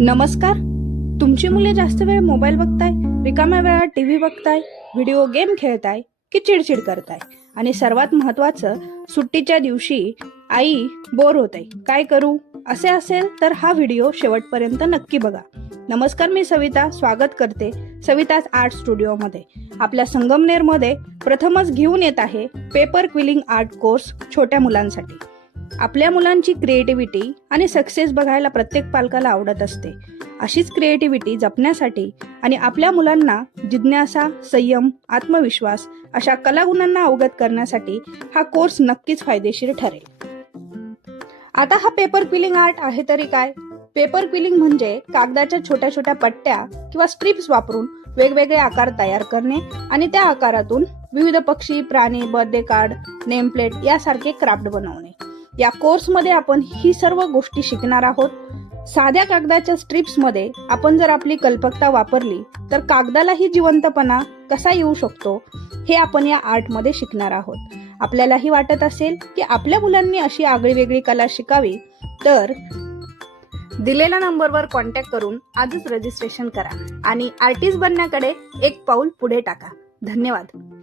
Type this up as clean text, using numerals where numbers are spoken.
नमस्कार. तुमची मुले जास्त वेळ मोबाईल बघताय, रिकाम्या वेळात टीव्ही बघताय, व्हिडिओ गेम खेळताय की चिडचिड करताय? आणि सर्वात महत्वाचं, सुट्टीच्या दिवशी आई बोर होते, काय करू? असे असेल तर हा व्हिडिओ शेवटपर्यंत नक्की बघा. नमस्कार, मी सविता स्वागत करते सविताज आर्ट स्टुडिओमध्ये. आपल्या संगमनेरमध्ये प्रथमच घेऊन येत आहे पेपर क्विलिंग आर्ट कोर्स छोट्या मुलांसाठी. आपल्या मुलांची क्रिएटिव्हिटी आणि सक्सेस बघायला प्रत्येक पालकाला आवडत असते. अशीच क्रिएटिव्हिटी जपण्यासाठी आणि आपल्या मुलांना जिज्ञासा, संयम, आत्मविश्वास अशा कलागुणांना अवगत करण्यासाठी हा कोर्स नक्कीच फायदेशीर ठरेल. आता हा पेपर क्विलिंग आर्ट आहे तरी काय? पेपर क्विलिंग म्हणजे कागदाच्या छोट्या छोट्या पट्ट्या किंवा स्ट्रिप्स वापरून वेगवेगळे आकार तयार करणे आणि त्या आकारातून विविध पक्षी, प्राणी, बर्थडे कार्ड, नेम प्लेट यासारखे क्राफ्ट बनवणे. या कोर्समध्ये आपण ही सर्व गोष्टी शिकणार आहोत. साध्या कागदाच्या स्ट्रिप्स मध्ये आपण जर आपली कल्पकता वापरली तर कागदालाही जिवंतपणा कसा येऊ शकतो हे आपण या आर्ट मध्ये शिकणार आहोत. आपल्यालाही वाटत असेल की आपल्या मुलांनी अशी आगळीवेगळी कला शिकावी तर दिलेल्या नंबरवर कॉन्टॅक्ट करून आजच रजिस्ट्रेशन करा आणि आर्टिस्ट बनण्याकडे एक पाऊल पुढे टाका. धन्यवाद.